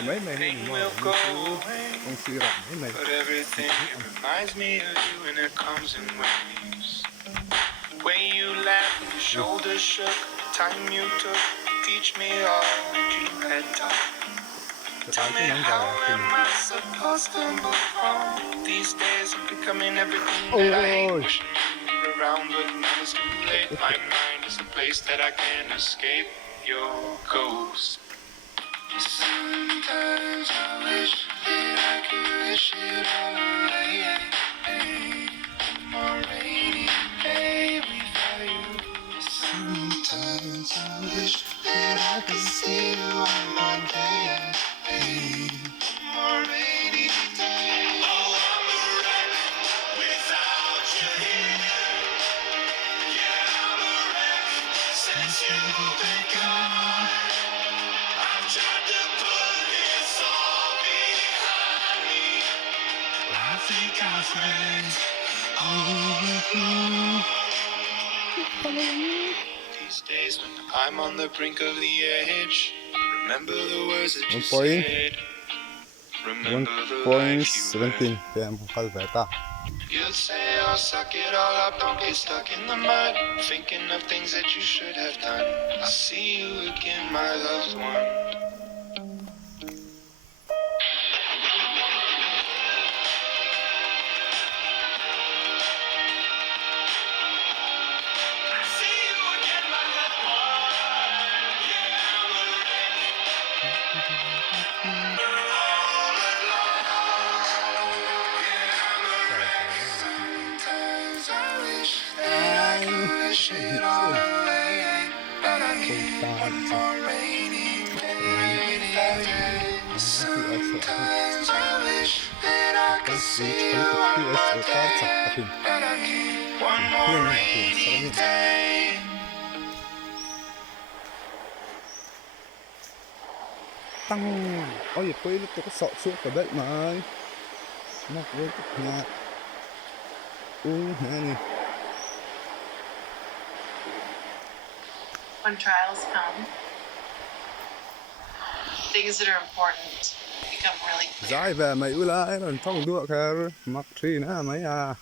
vài mấy mày đi mà con suy rộng mấy mày. But everything reminds me of you and it comes in waves. Way you laughed and your shoulders shook, time you took, teach me all that you had taught. Tell me how am I supposed to move on? These days I'm becoming everything that I hate. Wishing you were around, but now it's too late. My mind is a place that I can't escape your ghost. Sometimes I wish that I could wish it all away. On a rainy day without you. Sometimes I wish that I could see you one more day. On a rainy day. Oh, I'm a wreck without you here. Yeah, I'm a wreck since you've been gone. I've tried to put this all behind me. I think I've let these days when I'm on the brink of the edge, remember the words that you said. Remember the life you led. 1.17 km خلف عطا. You'd say, oh, suck it all up, don't get stuck in the mud. Thinking of things that you should have done. I'll see you again, my loved one. Tăng ôi quay lúc tôi có sọ suốt ở đấy mà nó với nhà hà này. When trials come, things that are important become really clear. Giải về mấy lại rồi thông đua kher mặc gì nữa mấy à.